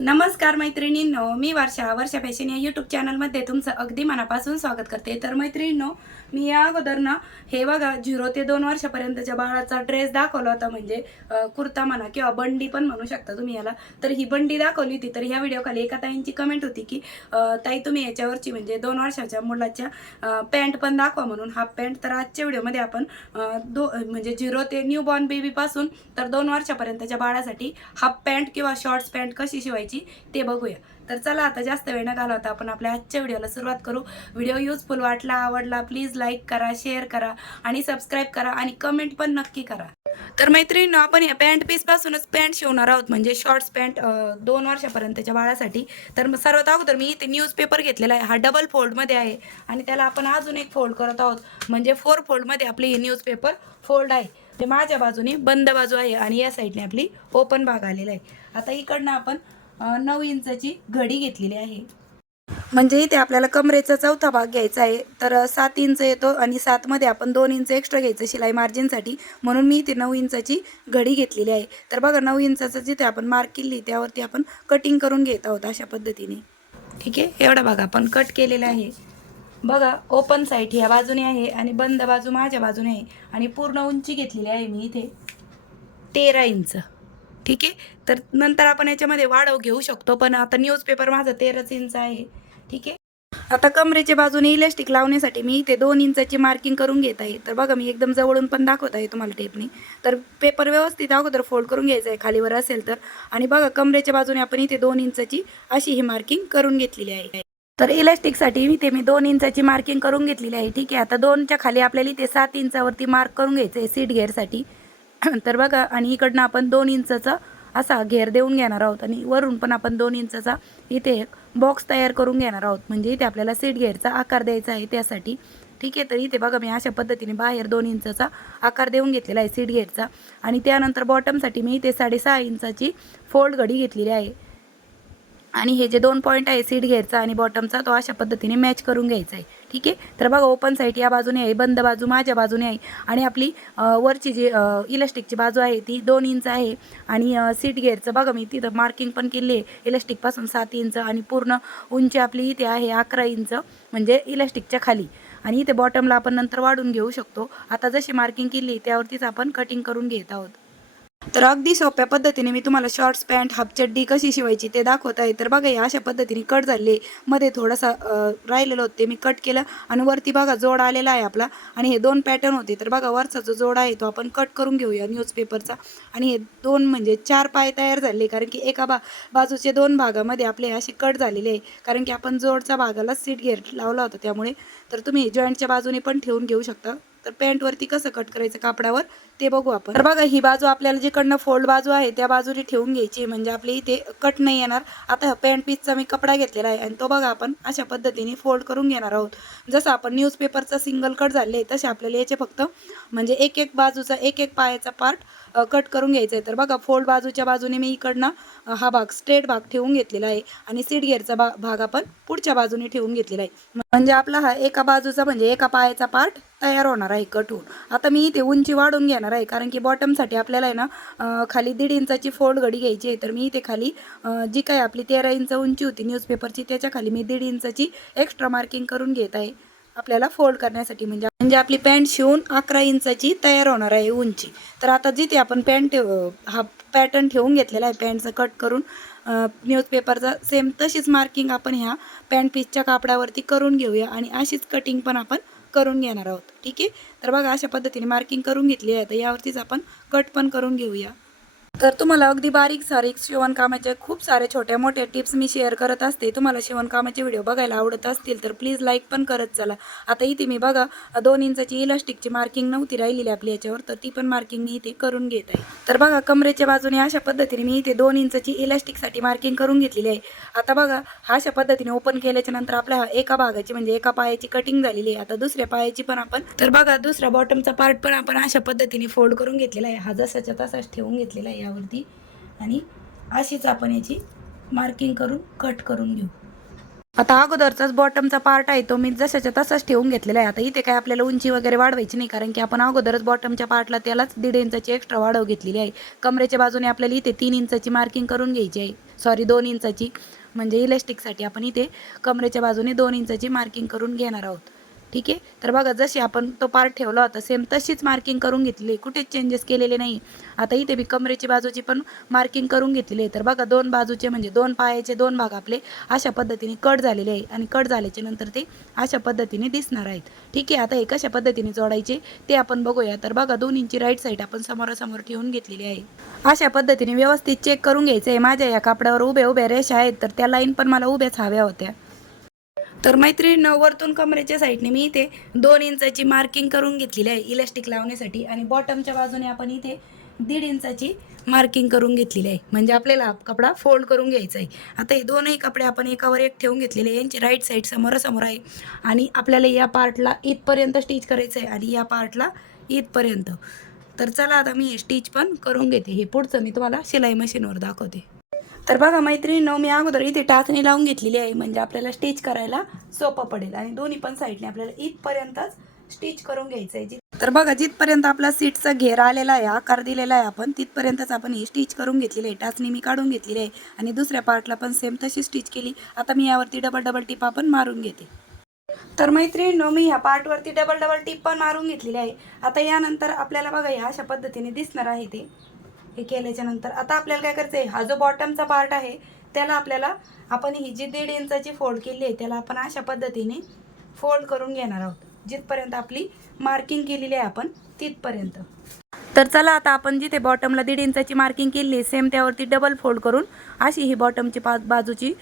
नमस्कार मैत्रिणींनो मी वर्षा वर्षा फॅशन या यूट्यूब चॅनलमध्ये तुमचं अगदी मनापासून स्वागत करते. तर मैत्रिणींनो मी या अगोदर ना हे बघा झिरो ते दोन वर्षापर्यंतच्या बाळाचा ड्रेस दाखवला होता म्हणजे कुर्ता म्हणा किंवा बंडी पण म्हणू शकता तुम्ही याला. तर ही बंडी दाखवली होती. तर ह्या व्हिडिओखाली एका ताईंची कमेंट होती की ताई तुम्ही याच्यावरची म्हणजे दोन वर्षाच्या मुलाच्या पॅन्ट पण दाखवा म्हणून. हाफ पॅन्ट तर आजच्या व्हिडिओमध्ये आपण दो म्हणजे झिरो ते न्यू बॉर्न बेबीपासून तर दोन वर्षापर्यंतच्या बाळासाठी हाफ पॅन्ट किंवा शॉर्ट्स पॅन्ट कशी शिवायची? ते बघूया. तर चला आता जास्त वेळ न घालवता आपण आपल्या आजच्या व्हिडिओला सुरुवात करू. व्हिडिओ युजफुल वाटला आवडला प्लीज लाईक करा शेअर करा आणि सबस्क्राईब करा आणि कमेंट पण नक्की करा. तर मैत्रिणी आपण या पॅन्ट पीस पासूनच पॅन्ट शिवणार आहोत. म्हणजे शॉर्ट्स पॅन्ट दोन वर्षापर्यंतच्या बाळासाठी. तर मग सर्वात अगोदर मी इथे न्यूजपेपर घेतलेला आहे. हा डबल फोल्डमध्ये आहे. आणि त्याला आपण अजून एक फोल्ड करत आहोत. म्हणजे फोर फोल्डमध्ये आपली हे न्यूजपेपर फोल्ड आहे. ते माझ्या बाजूने बंद बाजू आहे आणि या साईडने आपली ओपन भाग आलेला आहे. आता इकडनं आपण नऊ इंचाची घडी घेतलेली आहे. म्हणजे इथे आपल्याला कमरेचा चौथा भाग घ्यायचा आहे. तर सात इंच येतो आणि सातमध्ये आपण दोन इंच एक्स्ट्रा घ्यायचं शिलाई मार्जिनसाठी म्हणून मी इथे नऊ इंचाची घडी घेतलेली आहे. तर बघा नऊ इंचाचं जिथे आपण मार्क केली त्यावरती आपण कटिंग करून घेत आहोत अशा पद्धतीने. ठीक आहे? एवढा भाग आपण कट केलेला आहे. बघा ओपन साईड ह्या बाजूने आहे आणि बंद बाजू माझ्या बाजूने आहे. आणि पूर्ण उंची घेतलेली आहे मी इथे. तेरा इंच. ठीक आहे? तर नंतर आपण याच्यामध्ये वाढव घेऊ शकतो पण आता न्यूजपेपर माझा तेराच इंच आहे. ठीक आहे? आता कमरेच्या बाजूने इलेस्टिक लावण्यासाठी मी इथे दोन इंचाची मार्किंग करून घेत आहे. तर बघा मी एकदम जवळून पण दाखवत आहे तुम्हाला टेपने तर पेपर व्यवस्थित अगोदर फोल्ड करून घ्यायचा आहे खालीवर असेल तर. आणि बघा कमरेच्या बाजूने आपण इथे दोन इंचाची अशी ही मार्किंग करून घेतलेली आहे. तर इलास्टिकसाठी मी ते मी दोन इंचाची मार्किंग करून घेतलेली आहे. ठीक आहे? आता दोनच्या खाली आपल्याला इथे सात इंचावरती मार्क करून घ्यायचं आहे सीट घेअरसाठी तर बघा आणि इकडनं आपण दोन इंचाचा असा घेर देऊन घेणार आहोत आणि वरून पण आपण दोन इंचाचा इथे एक बॉक्स तयार करून घेणार आहोत. म्हणजे इथे आपल्याला सीट घेरचा आकार द्यायचा आहे त्यासाठी. ठीक आहे तर इथे बघा मी अशा पद्धतीने बाहेर दोन इंचाचा आकार देऊन घेतलेला आहे सीट घेरचा. आणि त्यानंतर बॉटमसाठी मी इथे साडेसहा इंचाची फोल्ड घडी घेतलेली आहे. आणि हे जे दोन पॉईंट आहे सीट घेरचा आणि बॉटमचा तो अशा पद्धतीने मॅच करून घ्यायचा आहे. ठीक आहे? तर बघा ओपन साईड या बाजूने आहे बंद बाजू माझ्या बाजूने आहे. आणि आपली वरची जी इलास्टिकची बाजू आहे ती दोन इंच आहे. आणि सीट गेअरचं बघा मी तिथं मार्किंग पण केली आहे. इलास्टिकपासून सात इंच आणि पूर्ण उंची आपली इथे आहे अकरा इंच म्हणजे इलास्टिकच्या खाली. आणि इथे बॉटमला आपण नंतर वाढून घेऊ शकतो. आता जशी मार्किंग केली त्यावरतीच आपण कटिंग करून घेत आहोत. तर अगदी सोप्या पद्धतीने मी तुम्हाला शॉर्ट्स पॅन्ट हाफ चड्डी कशी शिवायची ते दाखवत आहे. तर बघा या अशा पद्धतीने कट झाले. मध्ये थोडासा राहिलेलं होतं ते मी कट केलं. आणि वरती बघा जोड आलेला आहे आपला. आणि हे दोन पॅटर्न होते. तर बघा वरचा जो जोड आहे तो आपण कट करून घेऊया न्यूजपेपरचा आणि हे दोन म्हणजे चार पाय तयार झाले. कारण की एका बा बाजूचे दोन भागामध्ये आपले असे कट झालेले आहे. कारण की आपण जोडच्या भागाला सीट घेर लावला होता त्यामुळे. तर तुम्ही जॉईंटच्या बाजूने पण ठेवून घेऊ शकता. तर पॅन्टवरती कसं कट करायचं कापडावर ते बघू आपण. तर बघा ही बाजू आपल्याला जिकडनं फोल्ड बाजू आहे त्या बाजूने ठेवून घ्यायची. म्हणजे आपली इथे कट नाही येणार. आता पॅन्ट पीसचा मी कपडा घेतलेला आहे आणि तो बघा आपण अशा पद्धतीने फोल्ड करून घेणार आहोत. जसं आपण न्यूजपेपरचा सिंगल कट झाले तसे आपल्याला याचे फक्त म्हणजे एक एक बाजूचा एक एक पायाचा पार्ट कट करून घ्यायचा आहे. तर बघा फोल्ड बाजूच्या बाजूने मी इकडनं हा भाग स्ट्रेट भाग ठेवून घेतलेला आहे आणि सीट गेअरचा भाग आपण पुढच्या बाजूने ठेवून घेतलेला आहे. म्हणजे आपला हा एका बाजूचा म्हणजे एका पायाचा पार्ट तयार होणार आहे कट होऊन आता मी इथे उंची वाढवून घेणार आहे कारण की बॉटमसाठी आपल्याला आहे ना खाली दीड इंचाची फोल्ड घडी घ्यायची आहे. तर मी इथे खाली जी काही आपली तेरा इंच उंची होती न्यूजपेपरची त्याच्याखाली मी दीड इंचाची एक्स्ट्रा मार्किंग करून घेत आहे. आपल्याला फोल्ड करण्यासाठी म्हणजे म्हणजे आपली पॅन्ट शिवून अकरा इंचाची तयार होणार आहे उंची. तर आता जिथे आपण पॅन्ट हा पॅटर्न ठेवून घेतलेला आहे पॅन्टचं कट करून न्यूजपेपरचा सेम तशीच मार्किंग आपण ह्या पॅन्ट पीसच्या कापडावरती करून घेऊया. आणि अशीच कटिंग पण आपण करून घेणार आहोत. ठीक आहे? तर बघा अशा पद्धतीने मार्किंग करून घेतली आहे. तर यावरतीच आपण कट पण करून घेऊया. तर तुम्हाला अगदी बारीक सारीक शिवणकामाच्या खूप साऱ्या छोट्या मोठ्या टिप्स मी शेअर करत असते. तुम्हाला शिवणकामाचे व्हिडिओ बघायला आवडत असतील तर प्लीज लाईक पण करत चला. आता इथे मी बघा दोन इंचाची इलास्टिकची मार्किंग नव्हती राहिलेली आपली याच्यावर तर ती पण मार्किंग मी इथे करून घेत आहे. तर बघा कमरेच्या बाजूने अशा पद्धतीने मी इथे दोन इंचाची इलास्टिकसाठी मार्किंग करून घेतलेली आहे. आता बघा अशा पद्धतीने ओपन केल्याच्यानंतर आपल्या हा एका भागाची म्हणजे एका पायाची कटिंग झालेली आहे. आता दुसऱ्या पायाची पण आपण तर बघा दुसऱ्या बॉटमचा पार्ट पण आपण अशा पद्धतीने फोल्ड करून घेतलेला आहे. हा जसाच्या तसाच ठेवून घेतलेला आहे. यावरती. आणि अशीच आपण याची मार्किंग करून कट करून घेऊ. आता अगोदरचाच बॉटमचा पार्ट आहे तो मी जशाच्या तसाच ठेवून घेतलेला आहे. आता इथे काय आपल्याला उंची वगैरे वाढवायची नाही कारण की आपण अगोदरच बॉटमच्या पार्टला त्यालाच दीड इंचाची एक्स्ट्रा वाढव घेतलेली आहे. कमरेच्या बाजूने आपल्याला इथे तीन इंचाची मार्किंग करून घ्यायची आहे. सॉरी दोन इंचाची. म्हणजे इलेस्टिकसाठी आपण इथे कमरेच्या बाजूने दोन इंचाची मार्किंग करून घेणार आहोत. ठीक आहे? तर बघा जशी आपण तो पार्ट ठेवला होता सेम तशीच मार्किंग करून घेतली. आहे कुठेच चेंजेस केलेले नाही. आता इथे मी कमरेची बाजूची पण मार्किंग करून घेतलेली आहे. तर बघा दोन बाजूचे म्हणजे दोन पायाचे दोन भाग आपले अशा पद्धतीने कट झालेले आहे. आणि कट झाल्याच्यानंतर ते अशा पद्धतीने दिसणार आहेत. ठीक आहे? आता हे कशा पद्धतीने जोडायचे ते आपण बघूया. तर बघा दोन इंची राईट साईड आपण समोरासमोर ठेवून घेतलेली आहे. अशा पद्धतीने व्यवस्थित चेक करून घ्यायचं आहे. माझ्या या कापडावर उभ्या उभ्या रेषा आहेत तर त्या लाईन पण मला उभ्याच हव्या होत्या. तर मैत्रीण वरतून कमरेच्या साईडने मी इथे दोन इंचाची मार्किंग करून घेतलेली आहे इलास्टिक लावण्यासाठी. आणि बॉटमच्या बाजूने आपण इथे दीड इंचाची मार्किंग करून घेतलेली आहे. म्हणजे आपल्याला कपडा फोल्ड करून घ्यायचा आहे. आता हे दोनही कपडे आपण एकावर एक ठेवून घेतलेले आहे. यांची राईट साईड समोरासमोर आहे. आणि आपल्याला या पार्टला इथपर्यंत स्टिच करायचं आहे आणि या पार्टला इथपर्यंत. तर चला आता मी हे स्टिच पण करून घेते. हे पुढचं मी तुम्हाला शिलाई मशीनवर दाखवते. तर बघा मैत्रिणीनं मी अगोदर इथे टाचणी लावून घेतलेली आहे. म्हणजे आपल्याला स्टिच करायला सोपं पडेल. आणि दोन्ही पण साईडने आपल्याला इथपर्यंतच स्टिच करून घ्यायचं आहे तर बघा जिथपर्यंत आपला सीटचा घेर आलेला आहे आकार दिलेला आहे आपण तिथपर्यंतच आपण ही स्टिच करून घेतलेली आहे. टाचणी मी काढून घेतलेली आहे. आणि दुसऱ्या पार्टला पण सेम तशी स्टिच केली. आता मी यावरती डबल डबल टिप आपण मारून घेते. तर मैत्रिणीनं मी ह्या पार्टवरती डबल डबल टिप पण मारून घेतलेली आहे. आता यानंतर आपल्याला बघा या अशा पद्धतीने दिसणार आहे ते. हे केल्याच्यानंतर आता आपल्याला काय करायचं आहे हा जो बॉटमचा पार्ट आहे त्याला आपल्याला आपण ही जी दीड इंचाची फोल्ड केली आहे त्याला आपण अशा पद्धतीने फोल्ड करून घेणार आहोत. जिथपर्यंत आपली मार्किंग केलेली आहे आपण तिथपर्यंत. तर चला आता आपण जिथे बॉटमला दीड इंचाची मार्किंग केली सेम त्यावरती डबल फोल्ड करून अशी ही बॉटमची पा बाजूची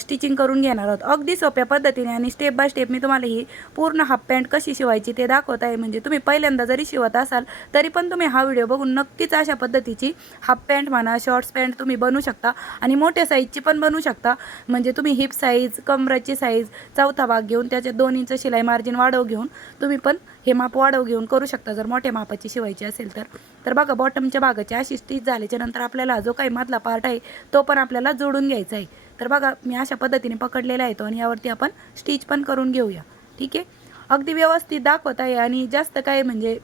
स्टिचिंग करून घेणार आहोत. अगदी सोप्या पद्धतीने आणि स्टेप बाय स्टेप मी तुम्हाला ही पूर्ण हाफ पॅन्ट कशी शिवायची ते दाखवत आहे. म्हणजे तुम्ही पहिल्यांदा जरी शिवत असाल तरी पण तुम्ही हा व्हिडिओ बघून नक्कीच अशा पद्धतीची हाफ पॅन्ट म्हणा शॉर्ट्स पॅन्ट तुम्ही बनवू शकता आणि मोठ्या साईजची पण बनवू शकता. म्हणजे तुम्ही हिप साईज कमराची साईज चौथा भाग घेऊन त्याच्यात दोन इंच शिलाई मार्जिन वाढव घेऊन तुम्ही पण हे माप वाढव घेऊन करू शकता. जर मोठ्या मापाची शिवायची असेल तर. तर बघा बॉटमच्या भागाची अशी स्टिच झाल्याच्यानंतर आपल्याला जो काही मधला पार्ट आहे तो पण आपल्याला जोडून घ्यायचा आहे. तर बघा मी अशा पद्धतीने पकडलेला आहे तो आणि यावरती आपण स्टिच पण करून घेऊया. ठीक आहे? अगदी व्यवस्थित दाखवत आहे आणि जास्त काय म्हणजे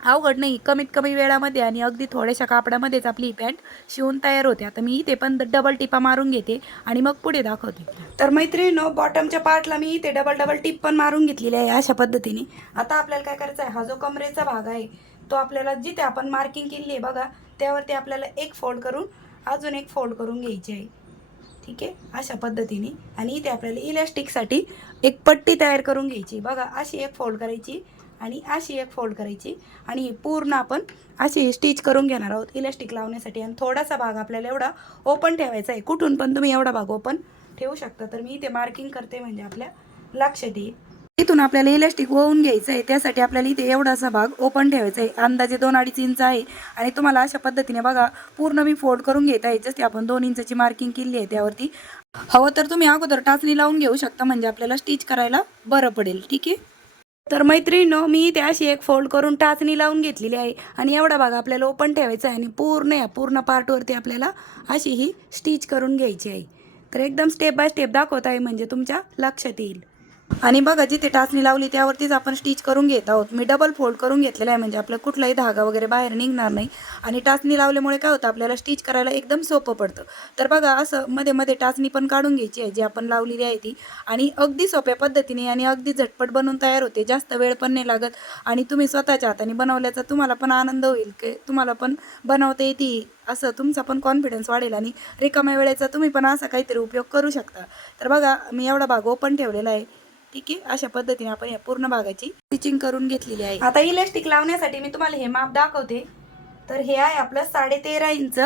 अवघड नाही कमीत कमी वेळामध्ये आणि अगदी थोड्याशा कापडामध्येच आपली ही पॅन्ट शिवून तयार होते. आता मी इथे पण डबल टिपा मारून घेते आणि मग पुढे दाखवते. तर मैत्रिणीनो बॉटमच्या पार्टला मी इथे डबल डबल टिप पण मारून घेतलेली आहे अशा पद्धतीने. आता आपल्याला काय करायचं आहे हा जो कमरेचा भाग आहे तो आपल्याला जिथे आपण मार्किंग केली आहे बघा त्यावरती आपल्याला एक फोल्ड करून अजून एक फोल्ड करून घ्यायची आहे. ठीक आहे? अशा पद्धतीने. आणि इथे आपल्याला इलॅस्टिकसाठी एक पट्टी तयार करून घ्यायची बघा अशी एक फोल्ड करायची आणि अशी एक फोल्ड करायची. आणि पूर्ण आपण अशी स्टिच करून घेणार आहोत इलॅस्टिक लावण्यासाठी. आणि थोडासा भाग आपल्याला एवढा ओपन ठेवायचा आहे. कुठून पण तुम्ही एवढा भाग ओपन ठेवू शकता. तर मी इथे मार्किंग करते म्हणजे आपल्या लक्षात येईल. इथून आपल्याला इलॅस्टिक होऊन घ्यायचं आहे. त्यासाठी आपल्याला इथे एवढासा भाग ओपन ठेवायचा आहे. अंदाजे दोन अडीच इंच आहे. आणि तुम्हाला अशा पद्धतीने बघा पूर्ण मी फोल्ड करून घेत आहे. जसे आपण दोन इंचाची मार्किंग केली आहे त्यावरती. हवं तर तुम्ही अगोदर टाचणी लावून घेऊ शकता म्हणजे आपल्याला स्टिच करायला बरं पडेल. ठीक आहे? तर मैत्रिणीनं मी इथे अशी एक फोल्ड करून टाचणी लावून घेतलेली आहे. आणि एवढा भाग आपल्याला ओपन ठेवायचा आहे. आणि पूर्ण या पूर्ण पार्टवरती आपल्याला अशी ही स्टिच करून घ्यायची आहे. तर एकदम स्टेप बाय स्टेप दाखवत आहे म्हणजे तुमच्या लक्षात येईल. आणि बघा जिथे टाचणी लावली त्यावरतीच आपण स्टिच करून घेत आहोत. मी डबल फोल्ड करून घेतलेला आहे म्हणजे आपला कुठलाही धागा वगैरे बाहेर निघणार नाही. आणि टाचणी लावल्यामुळे काय होतं आपल्याला स्टिच करायला एकदम सोपं पडतं. तर बघा असं मध्ये मध्ये टाचणी पण काढून घ्यायची आहे जी आपण लावलेली आहे ती. आणि अगदी सोप्या पद्धतीने आणि अगदी झटपट बनवून तयार होते. जास्त वेळ पण नाही लागत. आणि तुम्ही स्वतःच्या हाताने बनवल्याचा तुम्हाला पण आनंद होईल की तुम्हाला पण बनवता येते. असं तुमचा पण कॉन्फिडन्स वाढेल आणि रिकाम्या वेळेचा तुम्ही पण असा काहीतरी उपयोग करू शकता. तर बघा मी एवढा भाग ओपन ठेवलेला आहे. ठीक आहे अशा पद्धतीने आपण या पूर्ण भागाची स्टिचिंग करून घेतलेली आहे. आता इलास्टिक लावण्यासाठी मी तुम्हाला हे माप दाखवते. तर हे आहे आपलं साडे तेरा इंच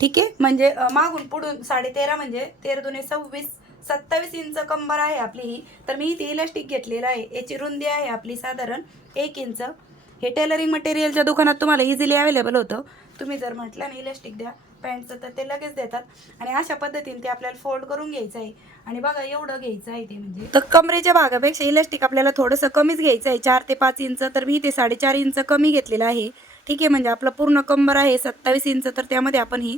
ठीक आहे? म्हणजे मागून पुढून साडे तेरा म्हणजे तेरा दोन सव्वीस सत्तावीस इंच कंबर आहे आपली ही. तर मी इथे इलास्टिक घेतलेलं आहे. याची रुंदी आहे आपली साधारण एक इंच. हे टेलरिंग मटेरियलच्या दुकानात तुम्हाला इझिली अवेलेबल होतं. तुम्ही जर म्हटलं ना इलास्टिक द्या पॅन्टचं तर ते लगेच देतात. आणि अशा पद्धतीने ते आपल्याला फोल्ड करून घ्यायचं आहे. आणि बघा एवढं घ्यायचं आहे ते म्हणजे. तर कमरेच्या भागापेक्षा इलास्टिक आपल्याला थोडंसं कमीच घ्यायचं आहे. चार ते पाच इंच तर मी ते साडेचार इंच कमी घेतलेलं आहे. ठीक आहे म्हणजे आपला पूर्ण कंबर आहे सत्तावीस इंच तर त्यामध्ये आपण ही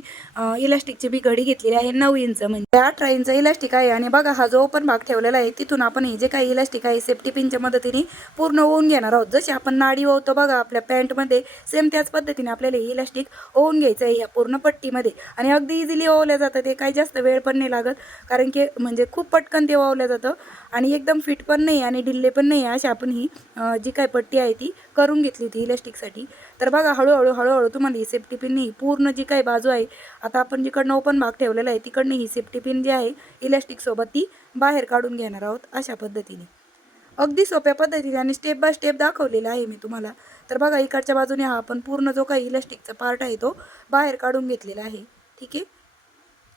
इलास्टिकची बी घडी घेतलेली आहे नऊ इंच. म्हणजे अठरा इंच इलास्टिक आहे आणि बघा हा जो ओपन भाग ठेवलेला आहे तिथून आपण हे जे काही इलास्टिक आहे सेफ्टी पिनच्या मदतीने पूर्ण ओवून घेणार आहोत. जशी आपण नाडी ओवतो बघा आपल्या पॅन्टमध्ये सेम त्याच पद्धतीने आपल्याला हे इलास्टिक ओवून घ्यायचं आहे ह्या पूर्ण पट्टीमध्ये. आणि अगदी इझिली ओवल्या जातं ते काही जास्त वेळ पण नाही लागत कारण की म्हणजे खूप पटकन ते ओवलं जातं आणि एकदम फिट पण नाही आणि ढिल्ले पण नाही अशी आपण ही जी काय पट्टी आहे ती करून घेतली होती इलास्टिकसाठी. तर बघा हळूहळू हळूहळू तुम्हाला ही सेफ्टी पिन ही पूर्ण जी काही बाजू आहे आता आपण जिकडनं ओपन भाग ठेवलेला आहे तिकडनं ही सेफ्टी पिन जी आहे इलॅस्टिकसोबत ती बाहेर काढून घेणार आहोत अशा पद्धतीने. अगदी सोप्या पद्धतीने आणि स्टेप बाय स्टेप दाखवलेला आहे मी तुम्हाला. तर बघा इकडच्या बाजूने हा आपण पूर्ण जो काही इलॅस्टिकचा पार्ट आहे तो बाहेर काढून घेतलेला आहे. ठीक आहे?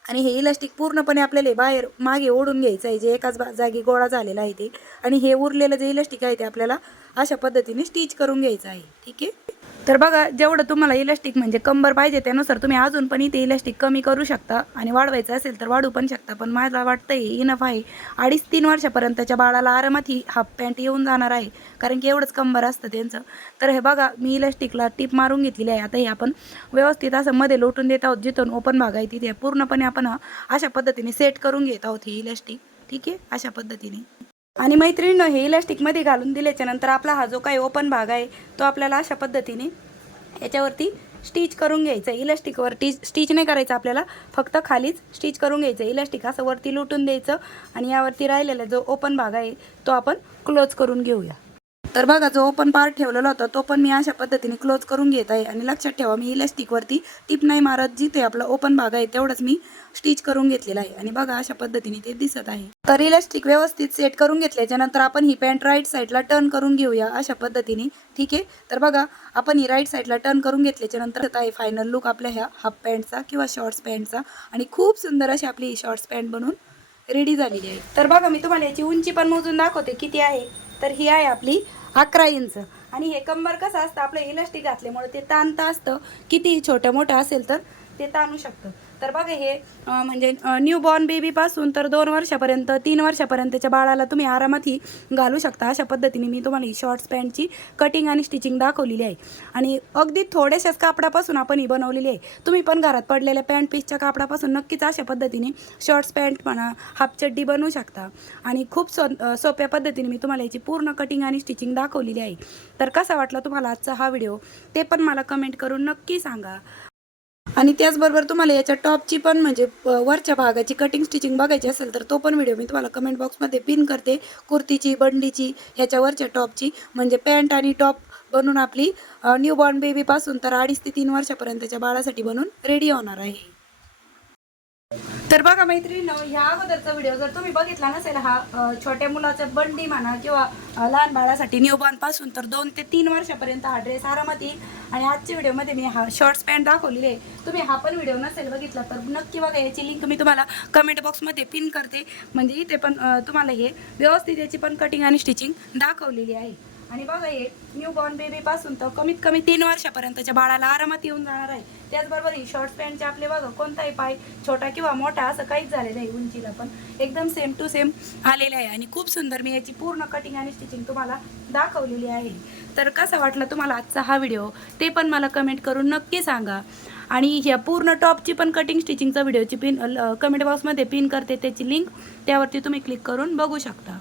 आणि हे इलास्टिक पूर्णपणे आपल्याला बाहेर मागे ओढून घ्यायचं आहे जे एकाच जागी गोळा झालेला आहे ते. आणि हे उरलेलं जे इलास्टिक आहे ते आपल्याला अशा पद्धतीने स्टिच करून घ्यायचं आहे. ठीक आहे? तर बघा जेवढं तुम्हाला इलास्टिक म्हणजे कंबर पाहिजे त्यानुसार तुम्ही अजून पण इथे इलास्टिक कमी करू शकता आणि वाढवायचं असेल तर वाढू पण शकता. पण मला वाटतं हे इनफ आहे. अडीच तीन वर्षापर्यंतच्या बाळाला आरामात ही हाफ पॅन्ट येऊन जाणार आहे. कारण की एवढंच कंबर असतं त्यांचं. तर हे बघा मी इलास्टिकला टीप मारून घेतलेली आहे. आता हे आपण व्यवस्थित असं मध्ये लोटून देत आहोत. जिथून ओपन भाग आहे तिथे पूर्णपणे आपण अशा पद्धतीने सेट करून घेत आहोत ही इलास्टिक ठीक आहे? अशा पद्धतीने. आणि मैत्रिणीनं हे इलास्टिकमध्ये घालून दिल्याच्यानंतर आपला हा जो काही ओपन भाग आहे तो आपल्याला अशा पद्धतीने याच्यावरती स्टिच करून घ्यायचं. इलास्टिकवर टीच स्टिच नाही करायचं आपल्याला. फक्त खालीच स्टिच करून घ्यायचं. इलास्टिक असं वरती लुटून द्यायचं. आणि यावरती राहिलेला जो ओपन भाग आहे तो आपण क्लोज करून घेऊया. तर बघा जो ओपन पार्ट ठेवलेला होता तो पण मी अशा पद्धतीने क्लोज करून घेत आहे. आणि लक्षात ठेवा मी इलास्टिकवरती टिप नाही मारत जिथे आपला ओपन भाग आहे तेवढंच मी स्टिच करून घेतलेला आहे. आणि बघा अशा पद्धतीने ते दिसत आहे. तर इलास्टिक व्यवस्थित सेट करून घेतल्याच्या नंतर आपण ही पॅन्ट राईट साईडला टर्न करून घेऊया अशा पद्धतीने. ठीक आहे? तर बघा आपण ही राईट साईडला टर्न करून घेतल्याच्या नंतर आहे फायनल लुक आपल्या ह्या हाफ पॅन्टचा किंवा शॉर्ट्स पॅन्टचा आणि खूप सुंदर अशी आपली ही शॉर्ट्स पॅन्ट बनून रेडी झालेली आहे. तर बघा मी तुम्हाला याची उंची पण मोजून दाखवते किती आहे? तर ही आहे आपली अकरा इंच. आणि हे कंबर कसं असतं? आपलं इलास्टिक घातल्यामुळे ते ताणता असतं. कितीही छोटं मोठं असेल तर ते ताणू शकतं. तर बघा हे म्हणजे न्यू बॉर्न बेबीपासून तर दोन वर्षापर्यंत तीन वर्षापर्यंतच्या बाळाला तुम्ही आरामात ही घालू शकता. अशा पद्धतीने मी तुम्हाला ही शॉर्ट्स पॅन्टची कटिंग आणि स्टिचिंग दाखवलेली आहे. आणि अगदी थोड्याशाच कापडापासून आपण ही बनवलेली आहे. तुम्ही पण घरात पडलेल्या पॅन्ट पीसच्या कापडापासून नक्कीच अशा पद्धतीने शॉर्ट्स पॅन्ट म्हणा हापचड्डी बनवू शकता. आणि खूप सो सोप्या पद्धतीने मी तुम्हाला याची पूर्ण कटिंग आणि स्टिचिंग दाखवलेली आहे. तर कसा वाटला तुम्हाला आजचा हा व्हिडिओ ते पण मला कमेंट करून नक्की सांगा. आणि त्याचबरोबर तुम्हाला याच्या टॉपची पण म्हणजे वरच्या भागाची कटिंग स्टिचिंग बघायची असेल तर तो पण व्हिडिओ मी तुम्हाला कमेंट बॉक्समध्ये पिन करते. कुर्तीची बंडीची ह्याच्या वरच्या टॉपची. म्हणजे पॅन्ट आणि टॉप बनून आपली न्यू बॉर्न बेबीपासून तर अडीच ते तीन वर्षापर्यंतच्या बाळासाठी बनवून रेडी होणार आहे. तर बघा मैत्रिणीनं ह्या अगोदरचा व्हिडिओ जर तुम्ही बघितला नसेल हा छोट्या मुलाचा बंडी म्हणा किंवा लहान बाळासाठी न्यूबॉर्नपासून तर दोन ते तीन वर्षापर्यंत हा ड्रेस आरामात येईल. आणि आजच्या व्हिडिओमध्ये मी हा शॉर्ट्स पॅन्ट दाखवलेली आहे. तुम्ही हा पण व्हिडिओ नसेल बघितला तर नक्की बघा याची लिंक मी तुम्हाला कमेंट बॉक्समध्ये पिन करते. म्हणजे इथे पण तुम्हाला हे व्यवस्थित याची पण कटिंग आणि स्टिचिंग दाखवलेली आहे. आणि बघा हे न्यू बॉर्न बेबीपासून तर कमीत कमी तीन वर्षापर्यंतच्या बाळाला आरामात येऊन जाणार आहे. त्याचबरोबर ही शॉर्ट पॅन्टचे आपले बघा कोणताही पाय छोटा किंवा मोठा असं काहीच झालेलं आहे उंचीला पण. एकदम सेम टू सेम आलेले आहे. आणि खूप सुंदर मी याची पूर्ण कटिंग आणि स्टिचिंग तुम्हाला दाखवलेली आहे. तर कसा वाटला तुम्हाला आजचा हा व्हिडिओ ते पण मला कमेंट करून नक्की सांगा. आणि ह्या पूर्ण टॉपची पण कटिंग स्टिचिंगचा व्हिडिओची पिन कमेंट बॉक्समध्ये पिन करते त्याची लिंक त्यावरती तुम्ही क्लिक करून बघू शकता.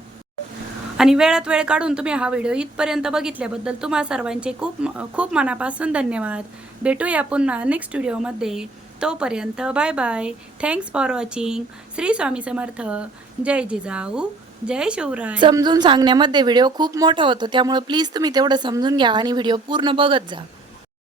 आणि वेळात वेळ काढून तुम्ही हा व्हिडिओ इथपर्यंत बघितल्याबद्दल तुम्हा सर्वांचे खूप खूप मनापासून धन्यवाद. भेटूया पुन्हा नेक्स्ट व्हिडिओमध्ये तोपर्यंत bye bye thanks for watching Shri Swami Samarth. जय जिजाऊ. जय शिवराय. समजून सांगण्यामध्ये व्हिडिओ खूप मोठा होतो. त्यामुळे प्लीज तुम्ही तेवढं समजून घ्या आणि व्हिडिओ पूर्ण बघत जा.